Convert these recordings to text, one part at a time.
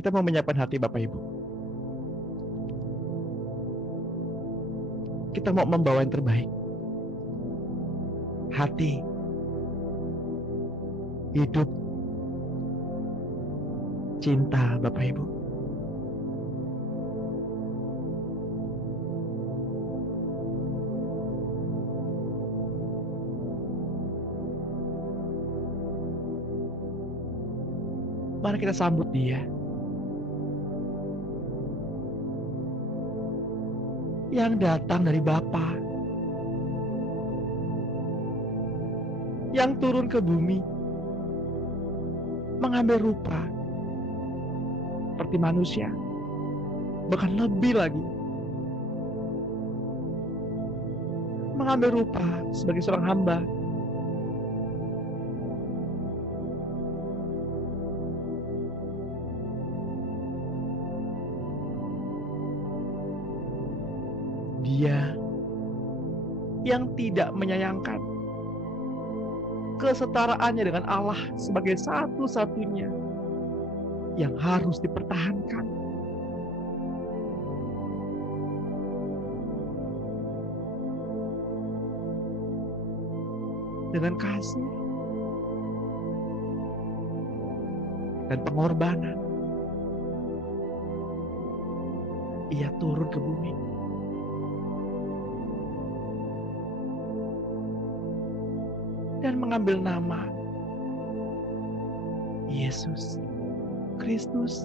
Kita mau menyiapkan hati Bapak Ibu. Kita mau membawa yang terbaik. Hati, hidup, cinta Bapak Ibu. Mari kita sambut Dia. Yang datang dari Bapa, yang turun ke bumi, mengambil rupa seperti manusia, bahkan lebih lagi, mengambil rupa sebagai seorang hamba. Dia yang tidak menyayangkan kesetaraannya dengan Allah sebagai satu-satunya yang harus dipertahankan. Dengan kasih dan pengorbanan, Ia turun ke bumi. Dan mengambil nama Yesus Kristus.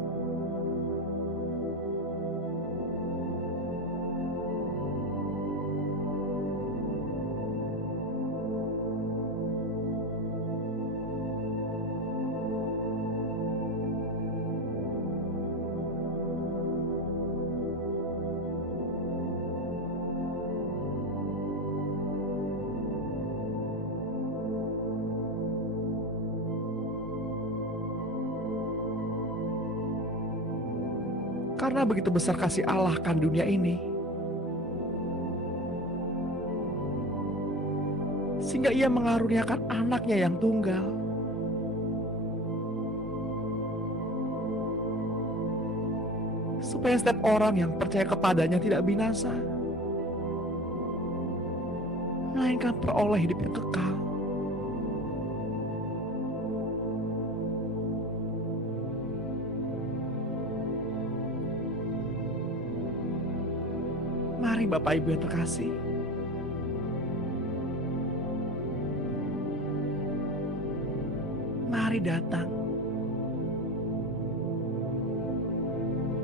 Karena begitu besar kasih Allah akan dunia ini, sehingga Ia mengaruniakan anaknya yang tunggal, supaya setiap orang yang percaya kepadanya tidak binasa, melainkan peroleh hidup yang kekal. Mari Bapak Ibu yang terkasih, mari datang.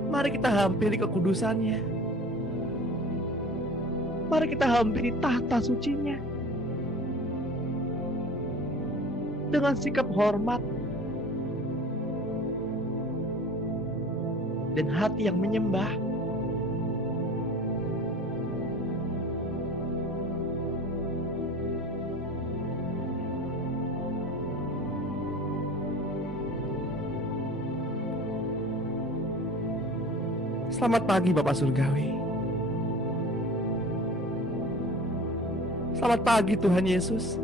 Mari kita hampiri kekudusannya. Mari kita hampiri tahta sucinya. Dengan sikap hormat dan hati yang menyembah. Selamat pagi Bapak Surgawi. Selamat pagi Tuhan Yesus.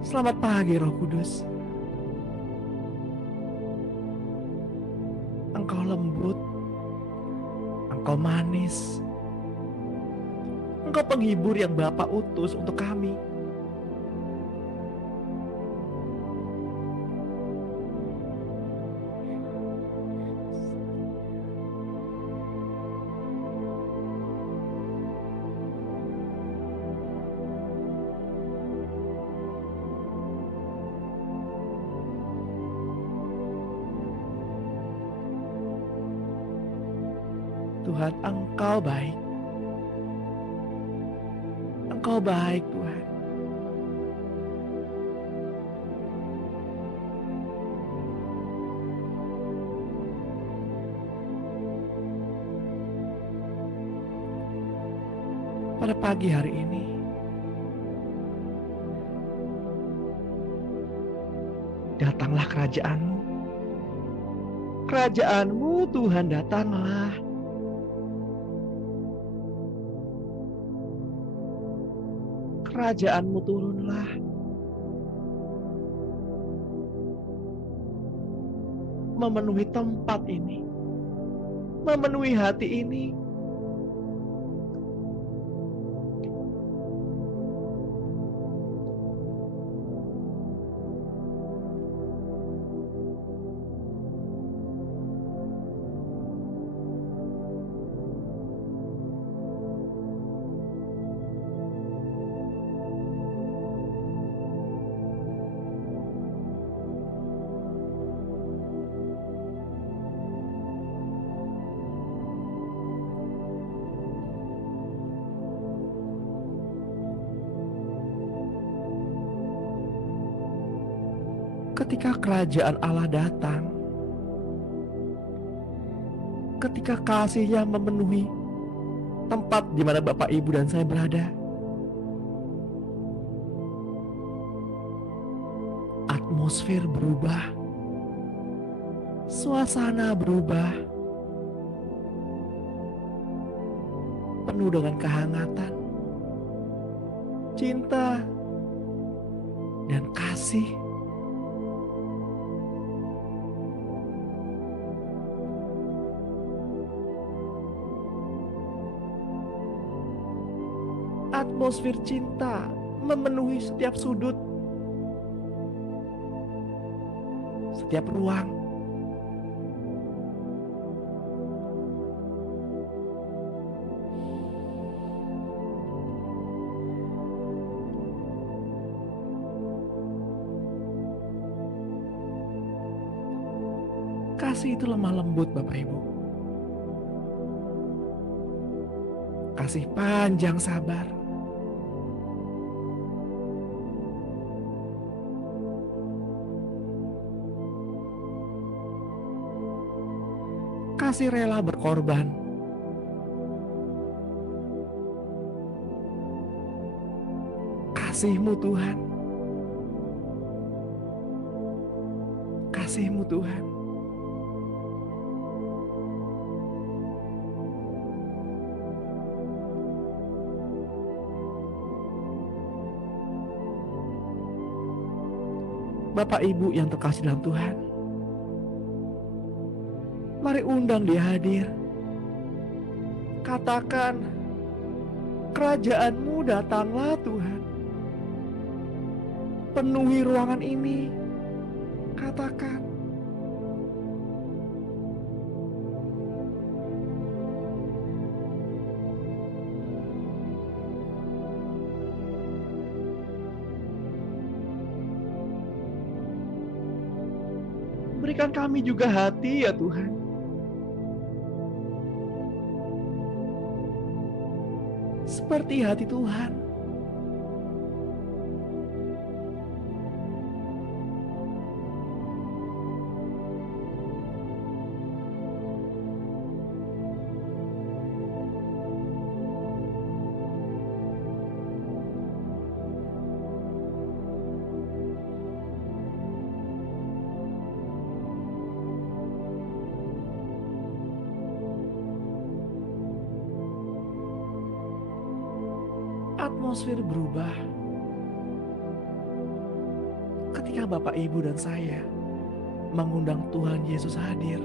Selamat pagi Roh Kudus. Engkau lembut, Engkau manis, Engkau penghibur yang Bapa utus untuk kami. Tuhan, Engkau baik. Engkau baik, Tuhan. Pada pagi hari ini, datanglah kerajaan-Mu. Kerajaan-Mu, Tuhan, datanglah. Kerajaan-Mu turunlah. memenuhi tempat ini, memenuhi hati ini. Ketika kerajaan Allah datang, ketika kasih-Nya memenuhi tempat di mana Bapak, Ibu, dan saya berada, atmosfer berubah, suasana berubah, penuh dengan kehangatan, cinta, dan kasih. Atmosfer cinta memenuhi setiap sudut, setiap ruang. Kasih itu lemah lembut, Bapak Ibu. Kasih panjang sabar. Kasih rela berkorban. Kasih-Mu Tuhan. Kasih-Mu Tuhan. Bapak Ibu yang terkasih dalam Tuhan, mari undang Dia hadir. Katakan, kerajaan-Mu datanglah Tuhan. Penuhi ruangan ini. Katakan. Berikan kami juga hati ya Tuhan, seperti hati Tuhan. Atmosfer berubah ketika Bapak, Ibu, dan saya mengundang Tuhan Yesus hadir.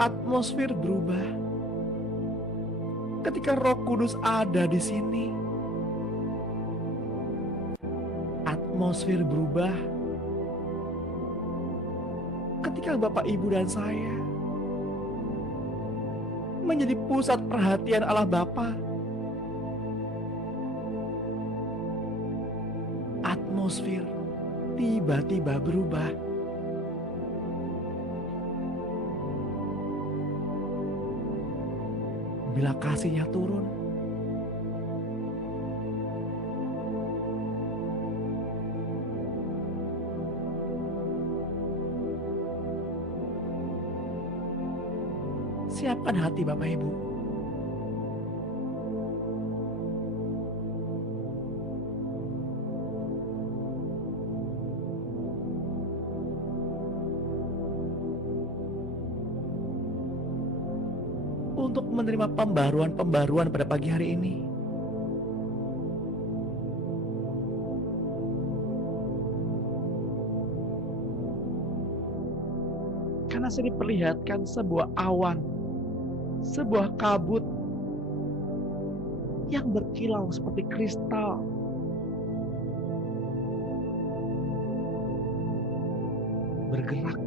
Atmosfer berubah ketika Roh Kudus ada di sini. Atmosfer berubah ketika Bapak, Ibu, dan saya menjadi pusat perhatian Allah Bapa. Atmosfer tiba-tiba berubah. Bila kasih-Nya turun, siapkan hati Bapak Ibu. Untuk menerima pembaruan-pembaruan pada pagi hari ini. masih diperlihatkan sebuah awan, sebuah kabut yang berkilau seperti kristal. Bergerak.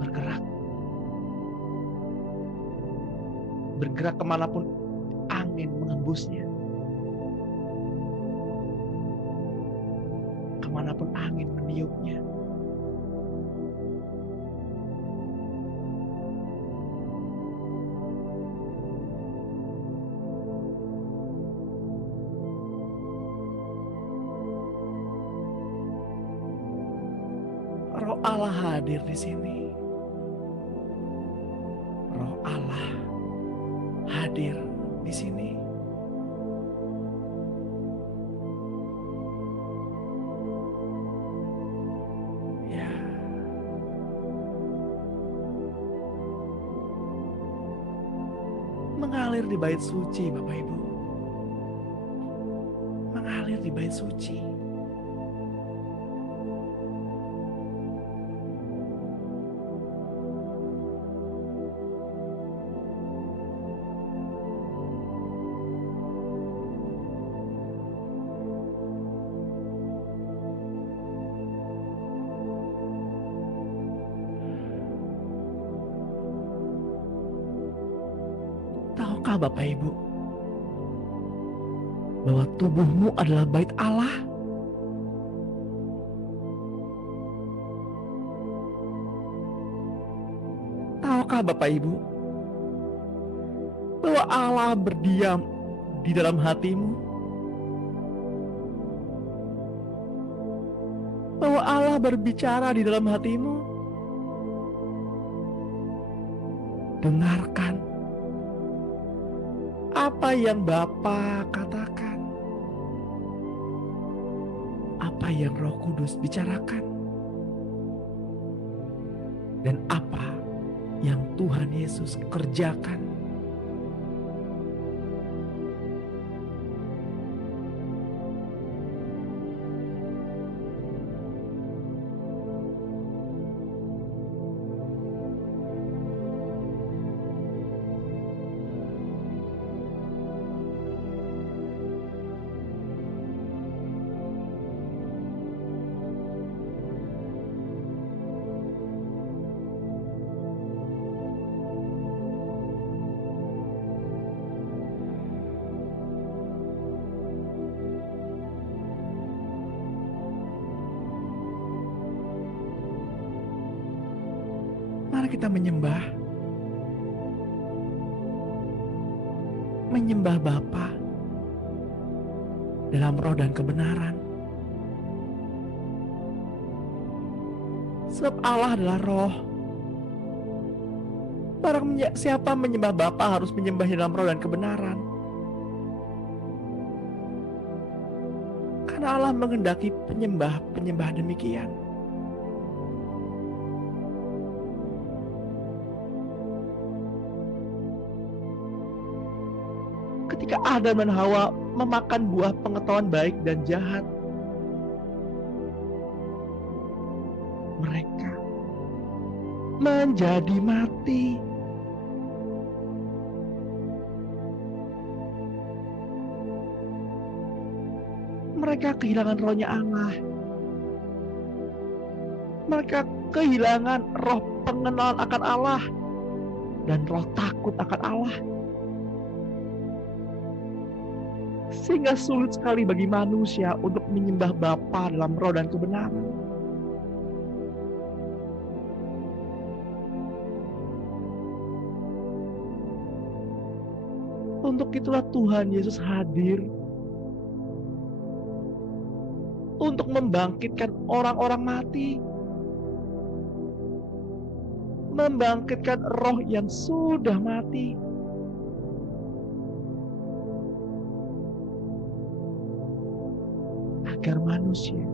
Bergerak. Bergerak kemanapun angin mengembusnya. Kemanapun angin meniupnya. Roh Allah hadir di sini. Roh Allah hadir di sini. Ya. Mengalir di bait suci, Bapak Ibu. Mengalir di bait suci. Tahukah Bapak Ibu bahwa tubuhmu adalah bait Allah? Tahukah Bapak Ibu bahwa Allah berdiam di dalam hatimu? Bahwa Allah berbicara di dalam hatimu? Dengarkan apa yang Bapa katakan, apa yang Roh Kudus bicarakan, dan apa yang Tuhan Yesus kerjakan. Mari kita menyembah Bapa dalam roh dan kebenaran. Sebab Allah adalah roh. Barang siapa menyembah Bapa harus menyembah dalam roh dan kebenaran. Karena Allah menghendaki penyembah demikian. Ketika Adam dan Hawa memakan buah pengetahuan baik dan jahat, mereka menjadi mati. Mereka kehilangan rohnya Allah. Mereka kehilangan roh pengenalan akan Allah dan roh takut akan Allah. Sehingga sulit sekali bagi manusia untuk menyembah Bapa dalam roh dan kebenaran. Untuk itulah Tuhan Yesus hadir untuk membangkitkan orang-orang mati, membangkitkan roh yang sudah mati, agar manusia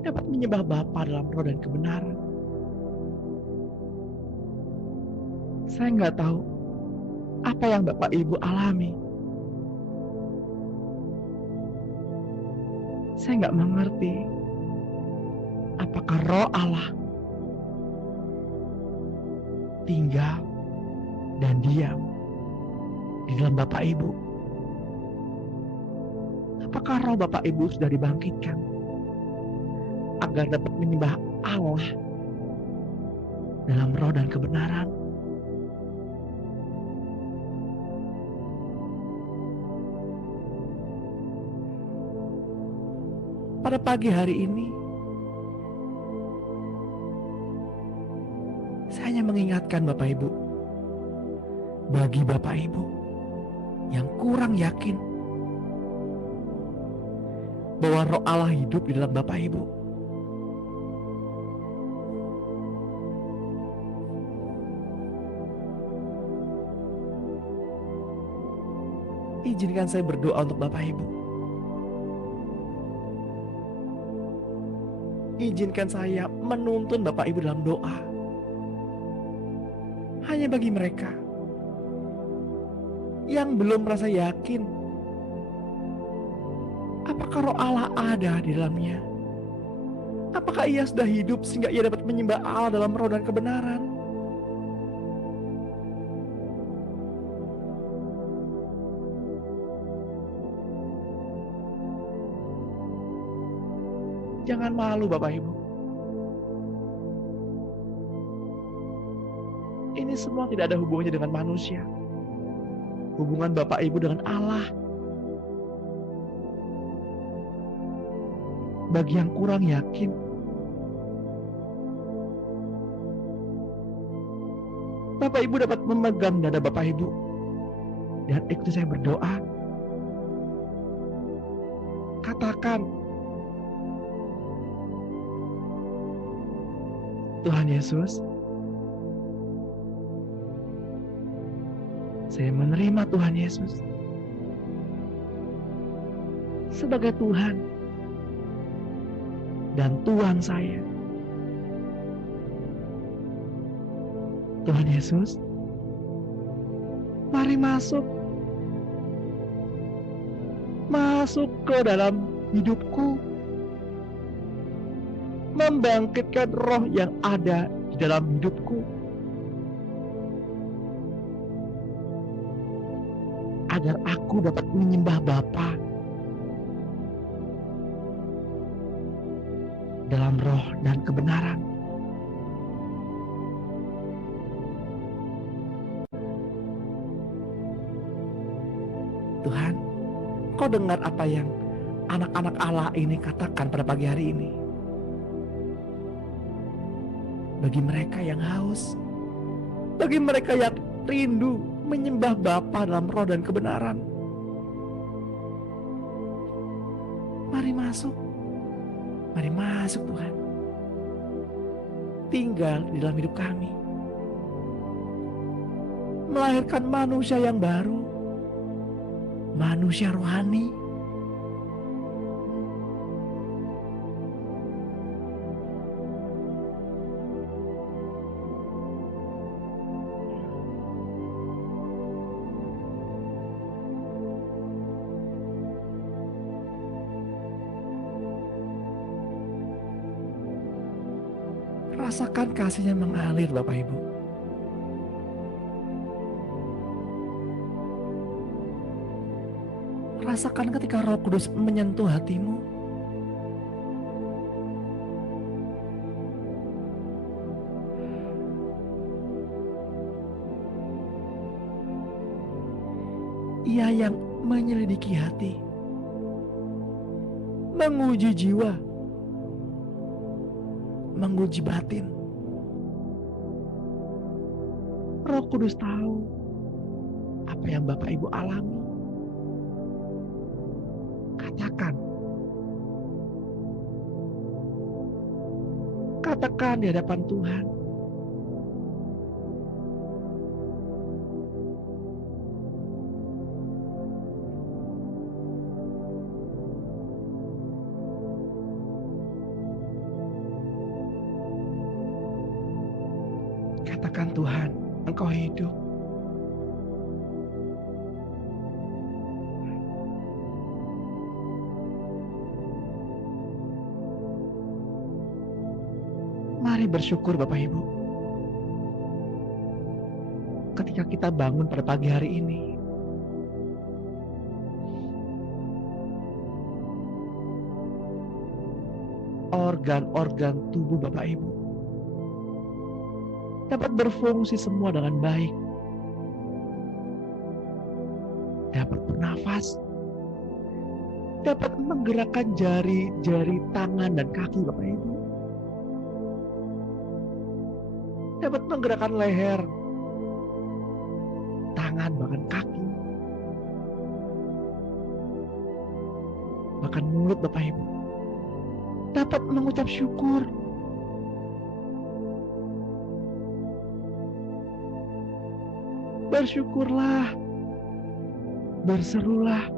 dapat menyembah Bapa dalam roh dan kebenaran. Saya nggak tahu apa yang Bapak Ibu alami. Saya nggak mengerti Apakah Roh Allah tinggal dan diam di dalam Bapak Ibu? Apakah roh Bapak Ibu sudah dibangkitkan agar dapat menyembah Allah dalam roh dan kebenaran? Pada pagi hari ini, saya hanya mengingatkan Bapak Ibu, bagi Bapak Ibu yang kurang yakin bahwa Roh Allah hidup di dalam Bapak Ibu, izinkan saya berdoa untuk Bapak Ibu. Izinkan saya menuntun Bapak Ibu dalam doa. Hanya bagi mereka yang belum merasa yakin apakah Roh Allah ada di dalamnya. Apakah ia sudah hidup sehingga ia dapat menyembah Allah dalam roh dan kebenaran. Jangan malu Bapak Ibu. Ini semua tidak ada hubungannya dengan manusia. Hubungan Bapak Ibu dengan Allah. Bagi yang kurang yakin, Bapak Ibu dapat memegang dada Bapak Ibu dan ikuti saya berdoa. Katakan, Tuhan Yesus, saya menerima Tuhan Yesus sebagai Tuhan dan Tuhan saya. Tuhan Yesus, mari masuk ke dalam hidupku, membangkitkan roh yang ada di dalam hidupku, agar aku dapat menyembah Bapa dalam roh dan kebenaran. Tuhan, Kau dengar apa yang anak-anak Allah ini katakan pada pagi hari ini. Bagi mereka yang haus, bagi mereka yang rindu menyembah Bapa dalam roh dan kebenaran, mari masuk Tuhan. Tinggal di dalam hidup kami. Melahirkan manusia yang baru, manusia rohani. Rasakan kasihnya mengalir Bapak Ibu. Rasakan ketika Roh Kudus menyentuh hatimu. Ia yang menyelidiki hati, menguji jiwa, menguji batin. Roh Kudus tahu apa yang Bapak Ibu alami. Katakan di hadapan Tuhan. Katakan, Tuhan, Engkau hidup. bersyukur Bapak Ibu, ketika kita bangun pada pagi hari ini, organ-organ tubuh Bapak Ibu dapat berfungsi semua dengan baik, dapat bernafas, dapat menggerakkan jari-jari tangan dan kaki Bapak Ibu, dapat menggerakkan leher, tangan, bahkan kaki, bahkan mulut Bapak Ibu dapat mengucap syukur. Bersyukurlah, berserulah.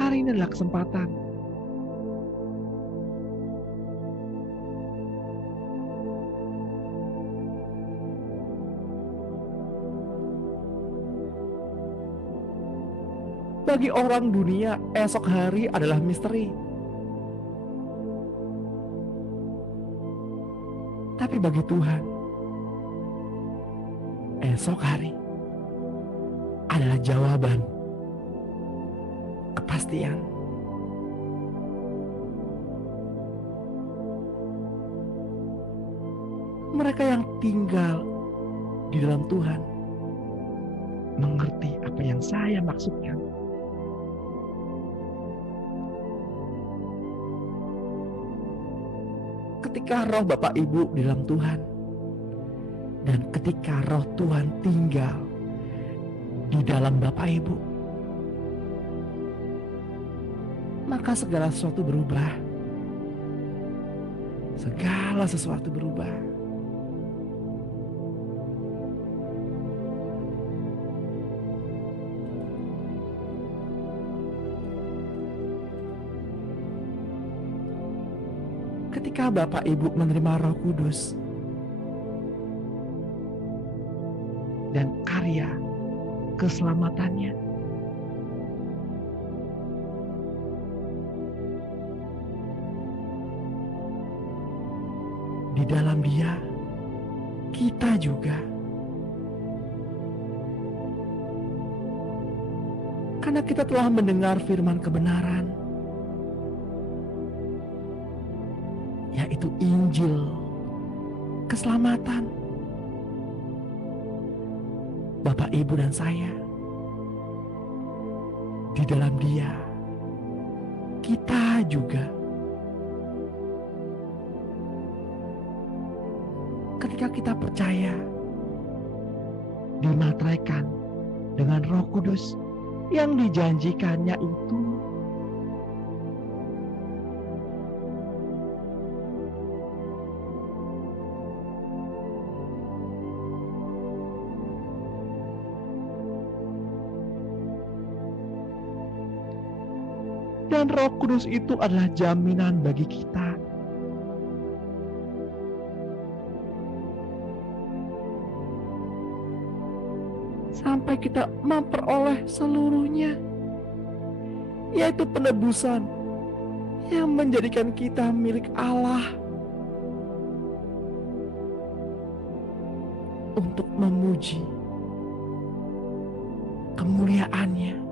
Hari ini adalah kesempatan bagi orang dunia. Esok hari adalah misteri, tapi bagi Tuhan, esok hari adalah jawaban, kepastian. Mereka yang tinggal di dalam Tuhan mengerti apa yang saya maksudkan. Ketika roh Bapak Ibu di dalam Tuhan, dan ketika roh Tuhan tinggal di dalam Bapak Ibu, maka segala sesuatu berubah. Segala sesuatu berubah. Ketika Bapak Ibu menerima Roh Kudus dan karya keselamatannya, di dalam Dia kita juga, karena kita telah mendengar firman kebenaran, yaitu Injil keselamatan. Bapak, Ibu, dan saya, di dalam Dia kita juga. Ketika kita percaya, dimateraikan dengan Roh Kudus yang dijanjikannya itu, dan Roh Kudus itu adalah jaminan bagi kita sampai kita memperoleh seluruhnya, yaitu penebusan yang menjadikan kita milik Allah untuk memuji kemuliaan-Nya.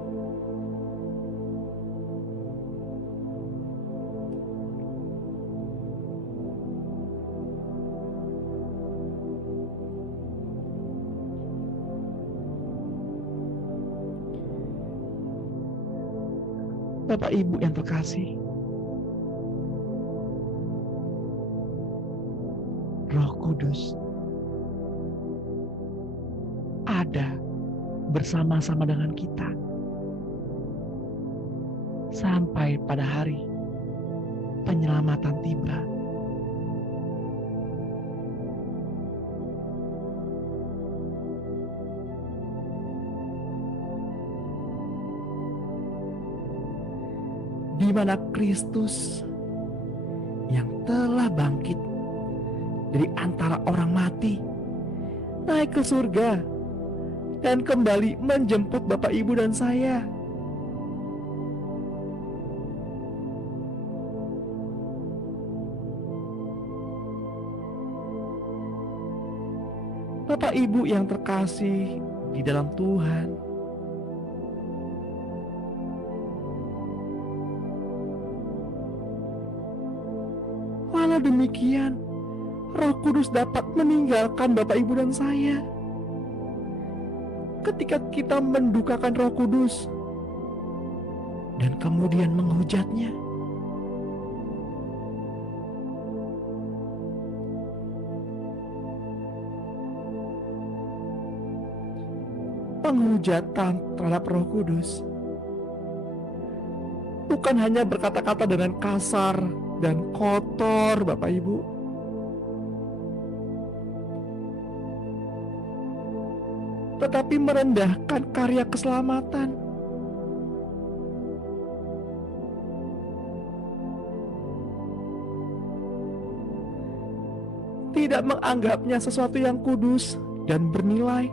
Bapak Ibu yang terkasih, Roh Kudus ada bersama-sama dengan kita sampai pada hari penyelamatan tiba. Di mana Kristus yang telah bangkit dari antara orang mati naik ke surga dan kembali menjemput Bapak, Ibu, dan saya. Bapak Ibu yang terkasih di dalam Tuhan, walau demikian, Roh Kudus dapat meninggalkan Bapak Ibu dan saya ketika kita mendukakan Roh Kudus dan kemudian menghujatnya. Penghujatan terhadap Roh Kudus bukan hanya berkata-kata dengan kasar dan kotor, Bapak Ibu, tetapi merendahkan karya keselamatan. Tidak menganggapnya sesuatu yang kudus dan bernilai.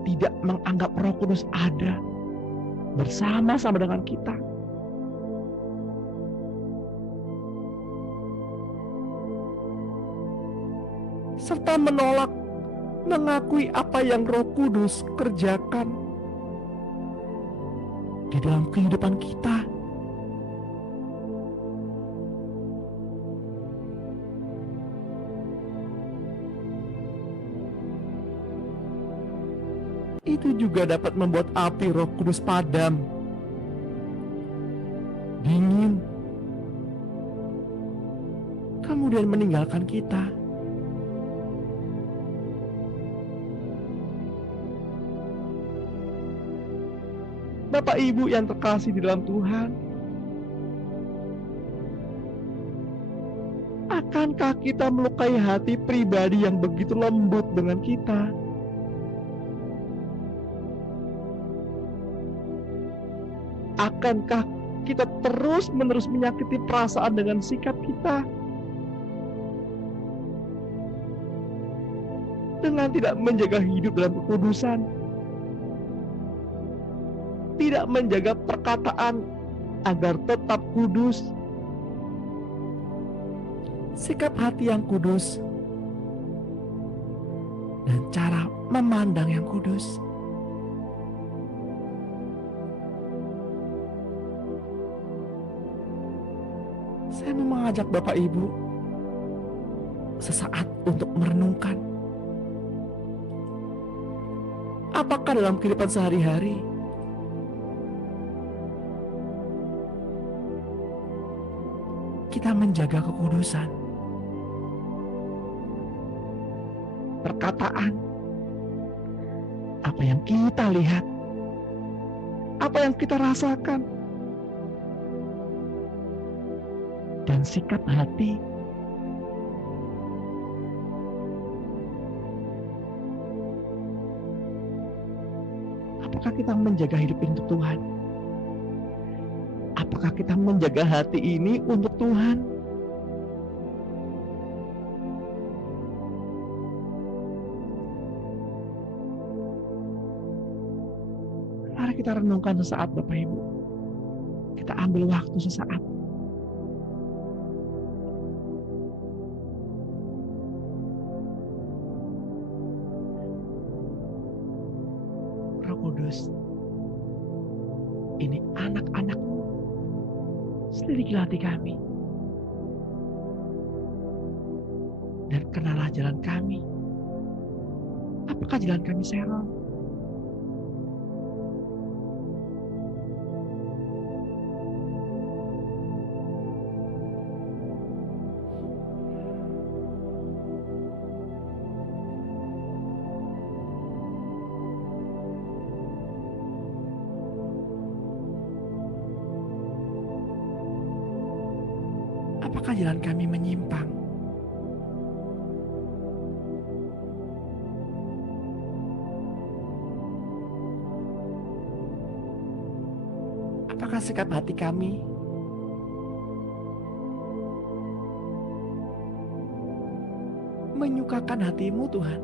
Tidak menganggap Roh Kudus ada bersama-sama dengan kita. Serta menolak mengakui apa yang Roh Kudus kerjakan di dalam kehidupan kita. Itu juga dapat membuat api Roh Kudus padam, dingin, kemudian meninggalkan kita. Bapak Ibu yang terkasih di dalam Tuhan, akankah kita melukai hati pribadi yang begitu lembut dengan kita? Akankah kita terus-menerus menyakiti perasaan dengan sikap kita? Dengan tidak menjaga hidup dalam kekudusan, tidak menjaga perkataan agar tetap kudus, sikap hati yang kudus, dan cara memandang yang kudus. Saya mau mengajak Bapak Ibu sesaat untuk merenungkan, apakah dalam kehidupan sehari-hari kita menjaga kekudusan, perkataan, apa yang kita lihat, apa yang kita rasakan, dan sikap hati. Apakah kita menjaga hidup ini untuk Tuhan? Apakah kita menjaga hati ini untuk Tuhan? Mari kita renungkan sesaat, Bapak Ibu. Kita ambil waktu sesaat. Roh Kudus, ini anak-anak-Mu, selidiki hati kami, dan kenalah jalan kami. Apakah jalan kami serong? Apakah jalan kami menyimpang? Apakah sikap hati kami menyukakan hati-Mu, Tuhan?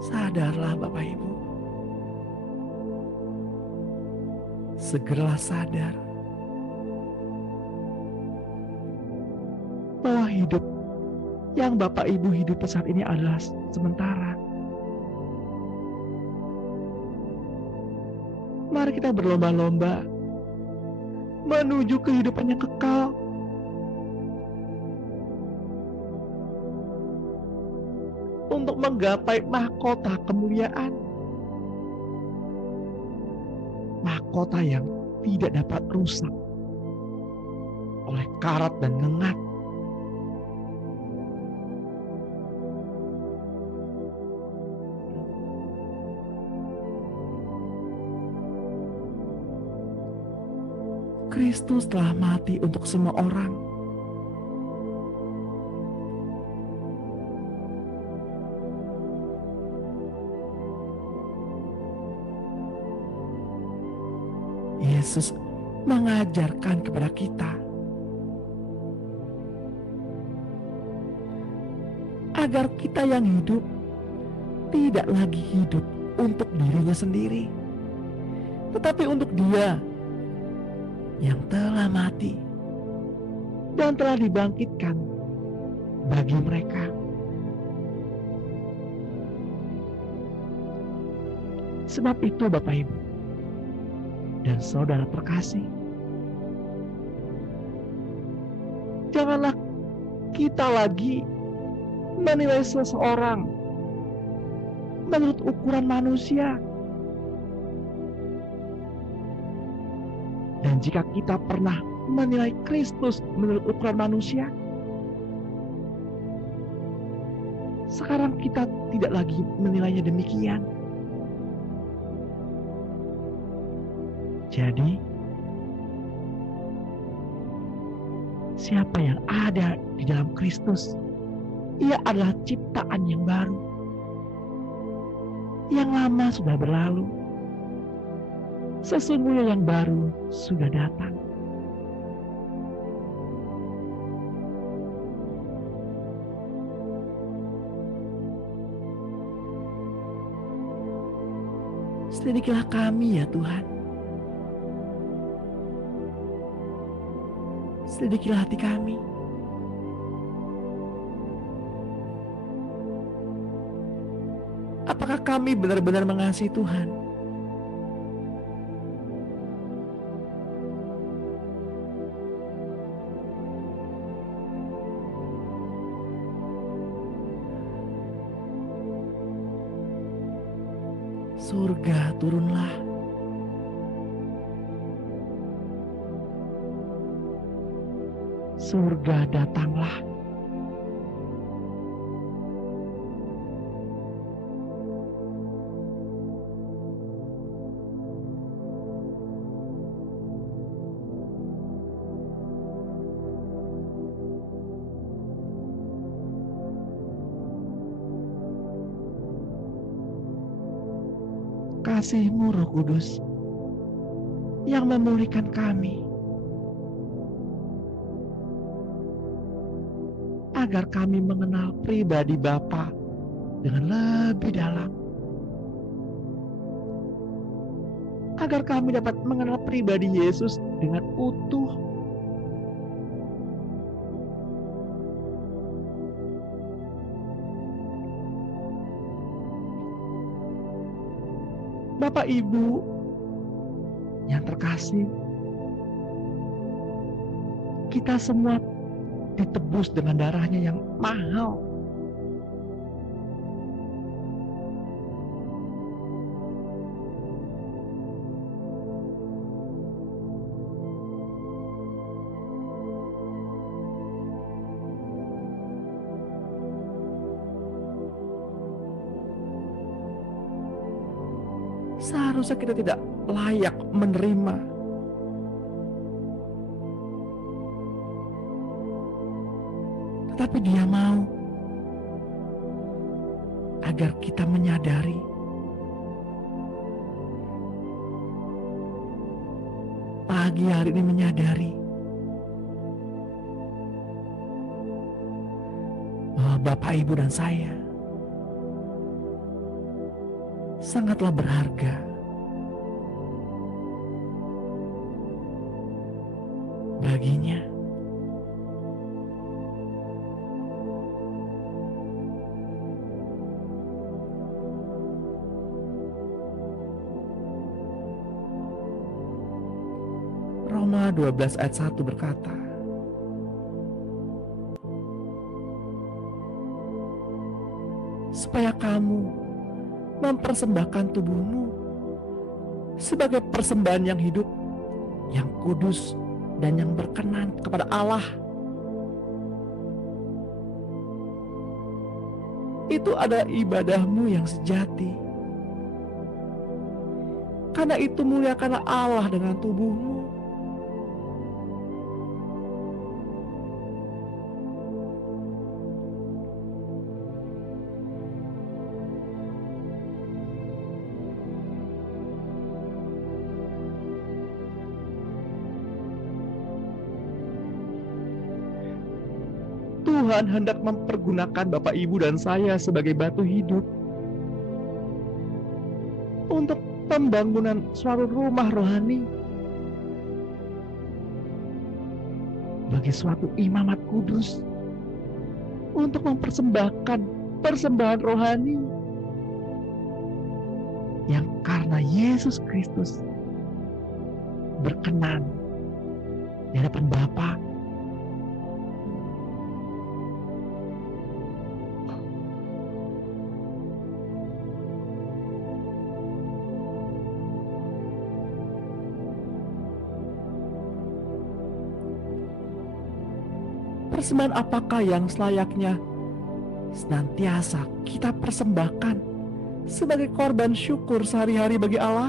Sadarlah Bapak Ibu. Segeralah sadar bahwa hidup yang Bapak Ibu hidupi saat ini adalah sementara. Mari kita berlomba-lomba menuju kehidupan yang kekal. Untuk menggapai mahkota kemuliaan. Mahkota yang tidak dapat rusak oleh karat dan ngengat. Kristus telah mati untuk semua orang. Yesus mengajarkan kepada kita agar kita yang hidup tidak lagi hidup untuk dirinya sendiri, tetapi untuk Dia yang telah mati dan telah dibangkitkan bagi mereka. Sebab itu Bapak Ibu dan saudara terkasih, janganlah kita lagi menilai seseorang menurut ukuran manusia. Dan jika kita pernah menilai Kristus menurut ukuran manusia, sekarang kita tidak lagi menilainya demikian. Jadi, siapa yang ada di dalam Kristus, ia adalah ciptaan yang baru. Yang lama sudah berlalu, sesungguhnya yang baru sudah datang. Selidikilah kami ya Tuhan. Selidikilah hati kami. Apakah kami benar-benar mengasihi Tuhan? Surga turunlah. Surga datanglah. Kasih-Mu Roh Kudus yang memulihkan kami, agar kami mengenal pribadi Bapa dengan lebih dalam, agar kami dapat mengenal pribadi Yesus dengan utuh. Bapak Ibu yang terkasih, kita semua ditebus dengan darahnya yang mahal. Seharusnya kita tidak layak menerima. Tetapi Dia mau agar kita menyadari pagi hari ini menyadari bahwa Bapak, Ibu, dan saya sangatlah berharga baginya. Roma 12 ayat 1 berkata, supaya kamu mempersembahkan tubuhmu sebagai persembahan yang hidup, yang kudus, dan yang berkenan kepada Allah. Itu adalah ibadahmu yang sejati. Karena itu muliakanlah Allah dengan tubuhmu. Tuhan hendak mempergunakan Bapak, Ibu, dan saya sebagai batu hidup untuk pembangunan suatu rumah rohani bagi suatu imamat kudus, untuk mempersembahkan persembahan rohani yang karena Yesus Kristus berkenan di hadapan Bapa. Persembahan apakah yang selayaknya senantiasa kita persembahkan sebagai korban syukur sehari-hari bagi Allah?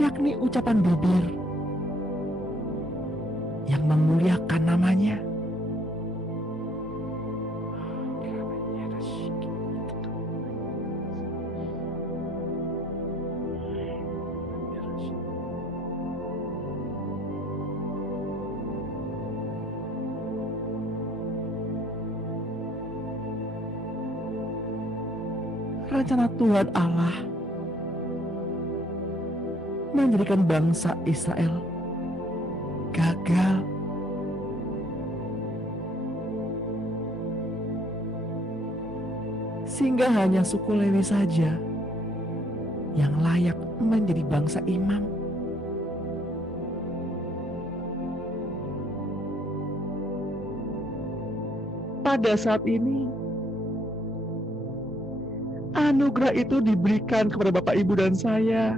Yakni ucapan bibir yang memuliakan namanya. Rencana Tuhan Allah menjadikan bangsa Israel gagal. Sehingga hanya suku Lewi saja yang layak menjadi bangsa imam. Pada saat ini anugerah itu diberikan kepada Bapak, Ibu, dan saya,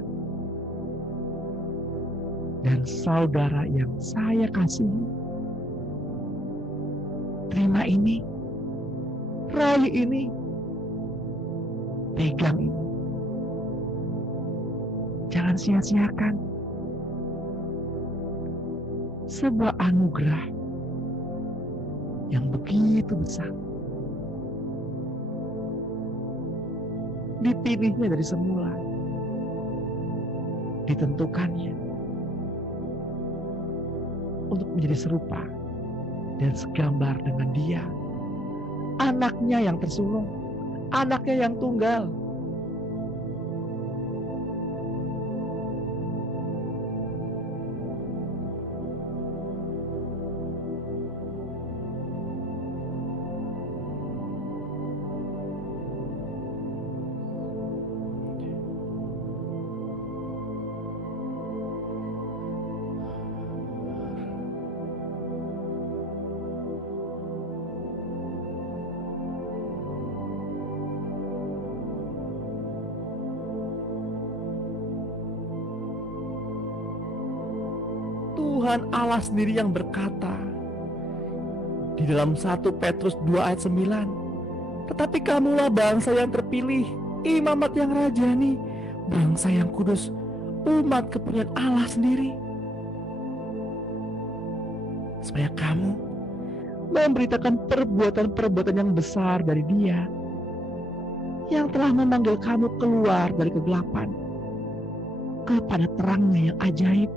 dan saudara yang saya kasihi. Terima ini, raih ini, pegang ini. Jangan sia-siakan sebuah anugerah yang begitu besar. Dipilihnya dari semula, ditentukannya untuk menjadi serupa dan segambar dengan Dia, anaknya yang tersulung, anaknya yang tunggal. Tuhan Allah sendiri yang berkata di dalam 1 Petrus 2 ayat 9, tetapi kamulah bangsa yang terpilih, imamat yang rajani, bangsa yang kudus, umat kepunyaan Allah sendiri, supaya kamu memberitakan perbuatan-perbuatan yang besar dari Dia yang telah memanggil kamu keluar dari kegelapan kepada terangnya yang ajaib.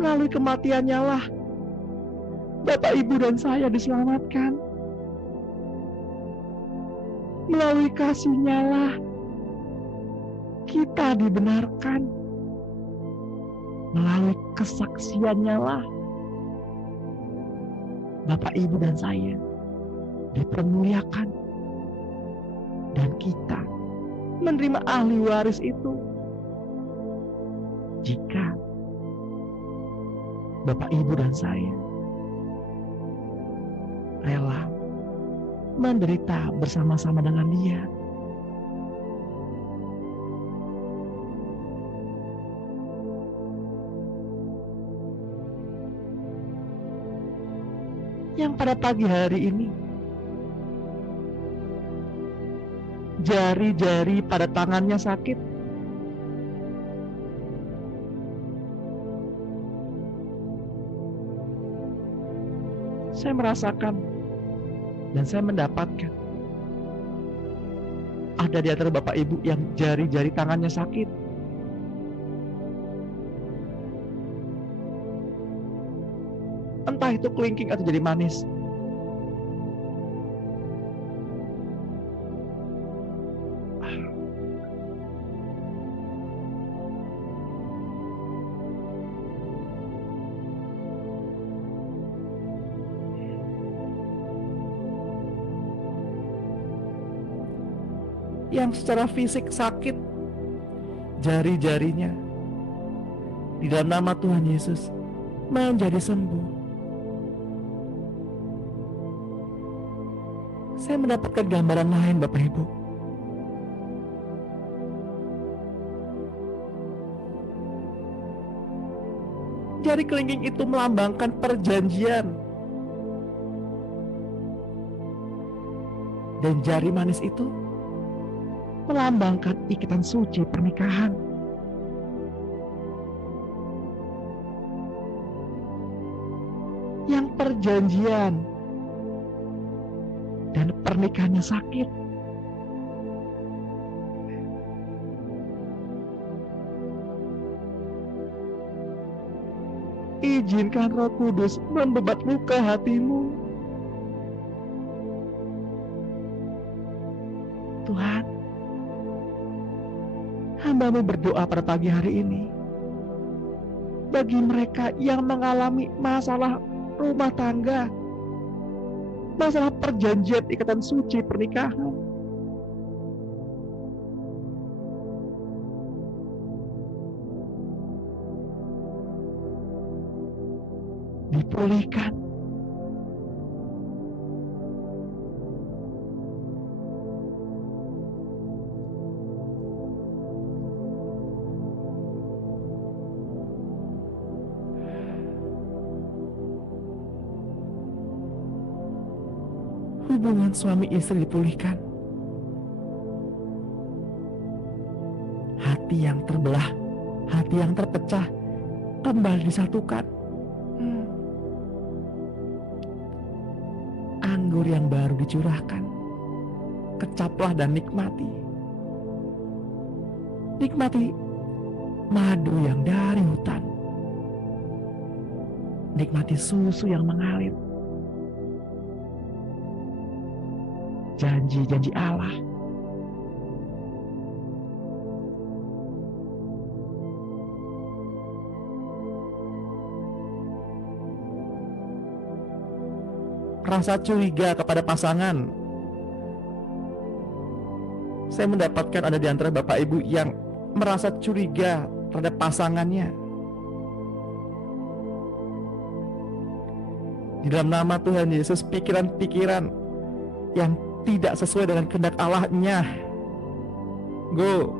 Melalui kematiannya lah Bapak, Ibu, dan saya diselamatkan. Melalui kasih-Nya lah kita dibenarkan. Melalui kesaksiannya lah Bapak, Ibu, dan saya dipermuliakan. Dan kita menerima ahli waris itu jika Bapak, Ibu, dan saya rela menderita bersama-sama dengan Dia. Yang pada pagi hari ini jari-jari pada tangannya sakit, saya merasakan dan saya mendapatkan ada di antara Bapak Ibu yang jari-jari tangannya sakit. Entah itu kelingking atau jadi manis. Yang secara fisik sakit jari-jarinya, di dalam nama Tuhan Yesus menjadi sembuh. Saya mendapatkan gambaran lain, Bapak Ibu. Jari kelingking itu melambangkan perjanjian, dan jari manis itu melambangkan ikatan suci pernikahan. Yang perjanjian dan pernikahannya sakit, izinkan Roh Kudus membebat luka hatimu. Tuhan, hamba-Mu berdoa pada pagi hari ini bagi mereka yang mengalami masalah rumah tangga, masalah perjanjian ikatan suci pernikahan. Dipulihkan. Hubungan suami istri dipulihkan. Hati yang terbelah, hati yang terpecah kembali disatukan. Anggur yang baru dicurahkan. Kecaplah dan nikmati. Nikmati madu yang dari hutan. Nikmati susu yang mengalir. Janji-janji Allah. Rasa curiga kepada pasangan. Saya mendapatkan ada di antara Bapak Ibu yang merasa curiga terhadap pasangannya. Di dalam nama Tuhan Yesus, pikiran-pikiran yang tidak sesuai dengan kehendak Allah-Nya, go.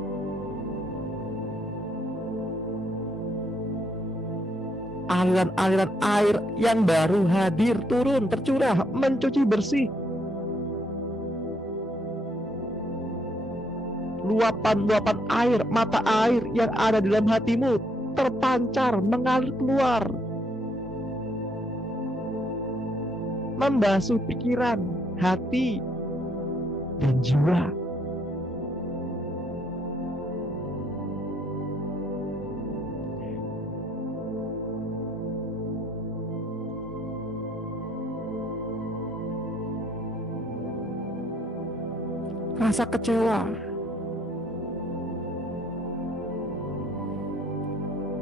Aliran-aliran air yang baru hadir, turun, tercurah, mencuci bersih. Luapan-luapan air, mata air yang ada di dalam hatimu terpancar, mengalir keluar, membasuh pikiran, hati, dan jiwa. rasa kecewa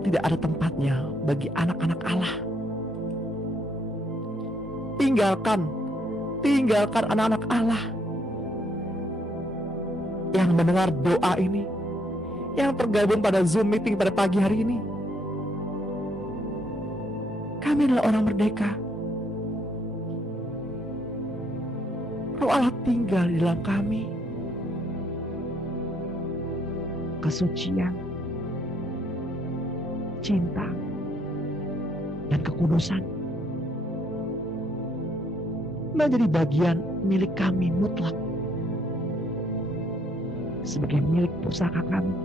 tidak ada tempatnya bagi anak-anak Allah. Tinggalkan anak-anak Allah yang mendengar doa ini, yang tergabung pada Zoom meeting pada pagi hari ini. Kami adalah orang merdeka. Roh Allah tinggal di dalam kami. Kesucian, cinta, dan kekudusan menjadi bagian milik kami mutlak sebagai milik pusaka kami.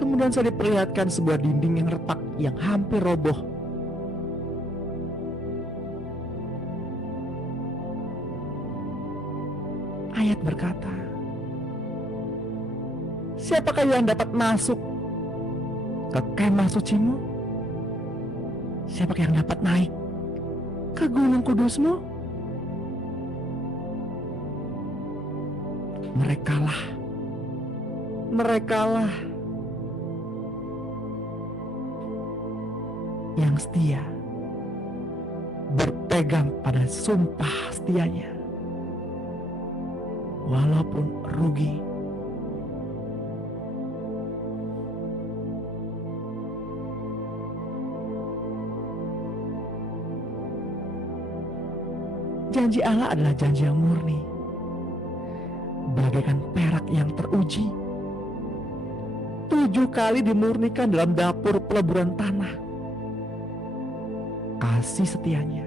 Kemudian saya diperlihatkan sebuah dinding yang retak yang hampir roboh. Ayat berkata, siapakah yang dapat masuk ke kemah sucimu? Siapakah yang dapat naik ke gunung kudusmu? Merekalah yang setia, berpegang pada sumpah setianya, walaupun rugi. Janji Allah adalah janji yang murni, bagaikan perak yang teruji, 7 kali dimurnikan dalam dapur peleburan tanah. Kasih setianya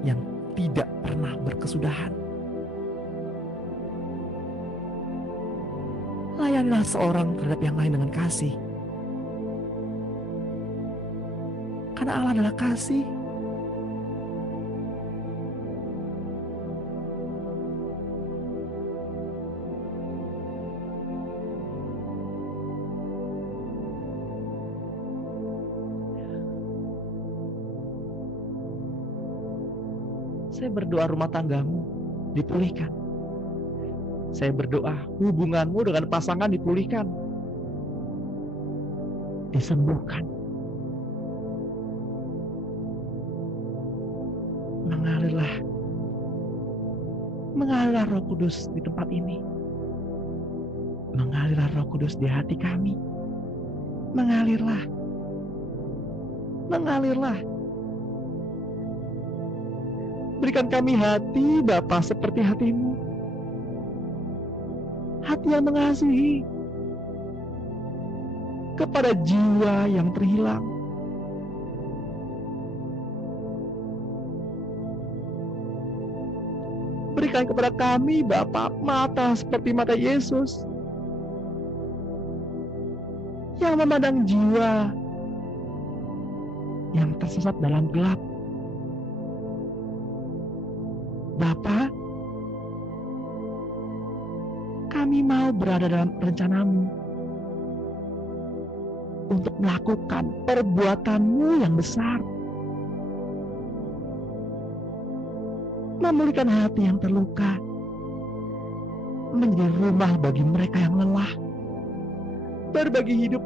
yang tidak pernah berkesudahan. Layanilah seorang terhadap yang lain dengan kasih, karena Allah adalah kasih. Saya berdoa rumah tanggamu dipulihkan. Saya berdoa hubunganmu dengan pasangan dipulihkan, disembuhkan. Mengalirlah Roh Kudus di tempat ini. Mengalirlah Roh Kudus di hati kami. Mengalirlah. Berikan kami hati Bapa seperti hatimu. Hati yang mengasihi kepada jiwa yang terhilang. Berikan kepada kami Bapa mata seperti mata Yesus, yang memandang jiwa yang tersesat dalam gelap. Bapa, kami mau berada dalam rencanamu untuk melakukan perbuatanmu yang besar, memulihkan hati yang terluka, menjadi rumah bagi mereka yang lelah, berbagi hidup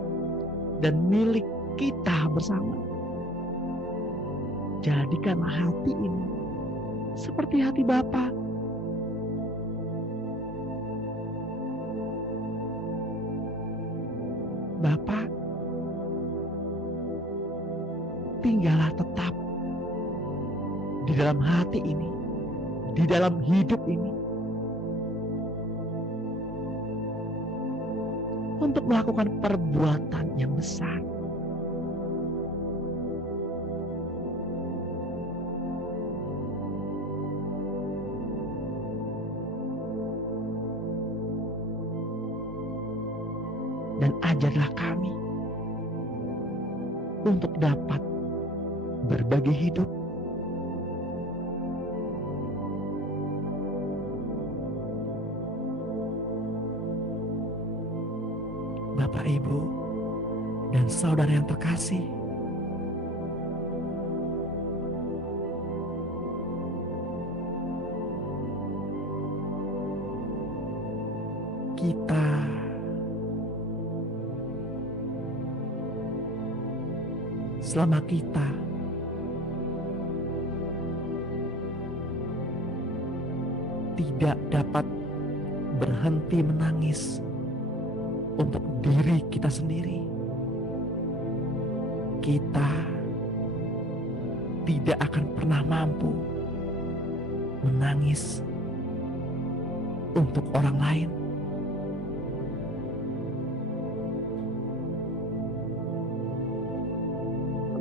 dan milik kita bersama. Jadikanlah hati ini seperti hati Bapa. Bapa, tinggallah tetap di dalam hati ini, di dalam hidup ini, untuk melakukan perbuatan yang besar. Dan ajarlah kami untuk dapat berbagi hidup, Bapak Ibu, dan saudara yang terkasih, kita selama kita tidak dapat berhenti menangis untuk diri kita sendiri, kita tidak akan pernah mampu menangis untuk orang lain.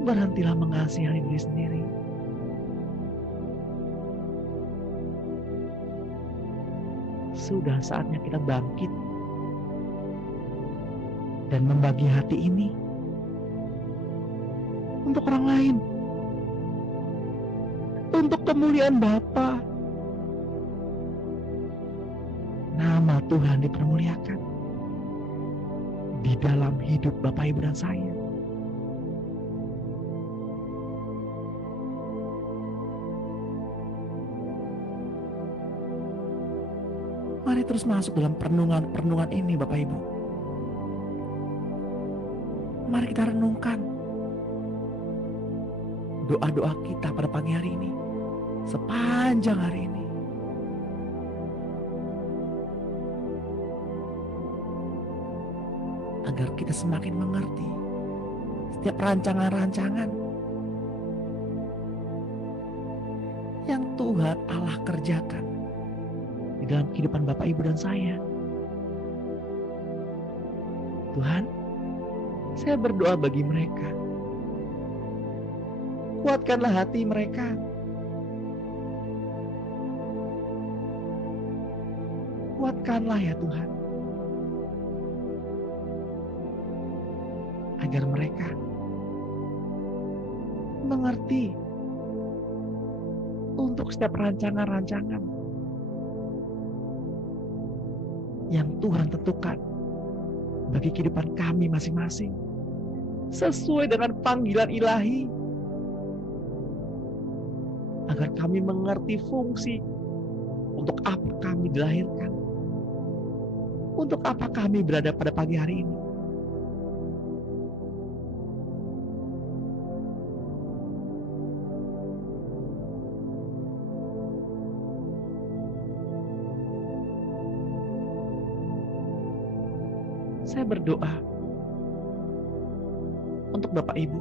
Berhentilah mengasihani diri sendiri. Sudah saatnya kita bangkit dan membagi hati ini untuk orang lain, untuk kemuliaan Bapa. Nama Tuhan dipermuliakan di dalam hidup Bapak, Ibu, dan saya. Mari terus masuk dalam perenungan ini, Bapak Ibu. Mari kita renungkan doa-doa kita pada pagi hari ini, sepanjang hari ini. Agar kita semakin mengerti setiap rancangan-rancangan yang Tuhan Allah kerjakan di dalam kehidupan Bapak, Ibu, dan saya. Tuhan, saya berdoa bagi mereka. Kuatkanlah hati mereka. Kuatkanlah ya Tuhan, agar mereka mengerti untuk setiap rancangan-rancangan yang Tuhan tentukan bagi kehidupan kami masing-masing, sesuai dengan panggilan ilahi, agar kami mengerti fungsi untuk apa kami dilahirkan, untuk apa kami berada pada pagi hari ini. Saya berdoa untuk Bapak Ibu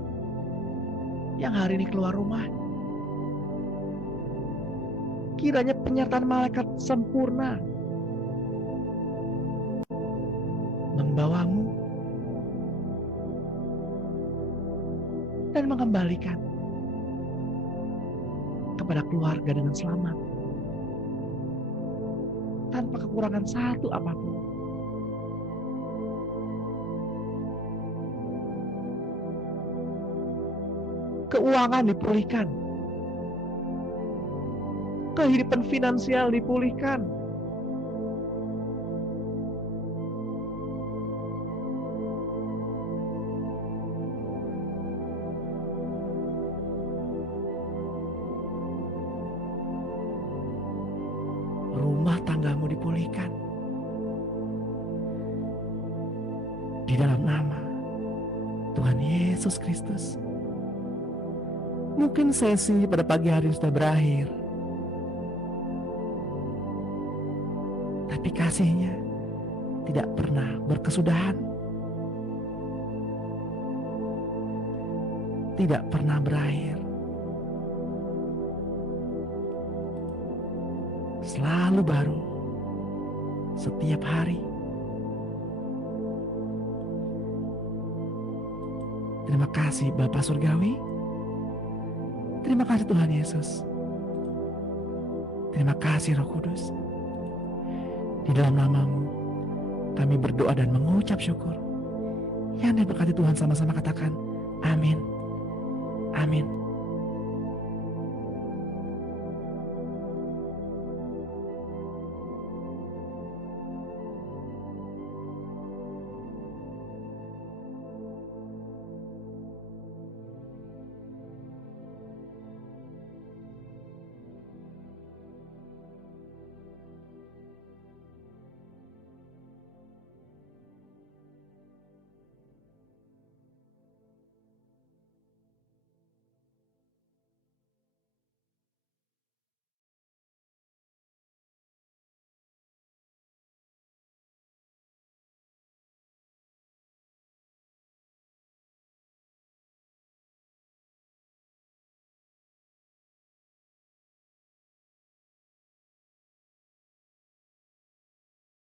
yang hari ini keluar rumah. Kiranya penyertaan malaikat sempurna membawamu dan mengembalikan kepada keluarga dengan selamat, tanpa kekurangan satu apapun. Keuangan dipulihkan, kehidupan finansial dipulihkan, rumah tanggamu dipulihkan di dalam nama Tuhan Yesus Kristus. Mungkin sesi pada pagi hari sudah berakhir, tapi kasih-Nya tidak pernah berkesudahan, tidak pernah berakhir, selalu baru setiap hari. Terima kasih Bapa Surgawi. Terima kasih Tuhan Yesus. Terima kasih Roh Kudus. Di dalam nama-Mu kami berdoa dan mengucap syukur. Yang diberkati Tuhan sama-sama katakan amin. Amin.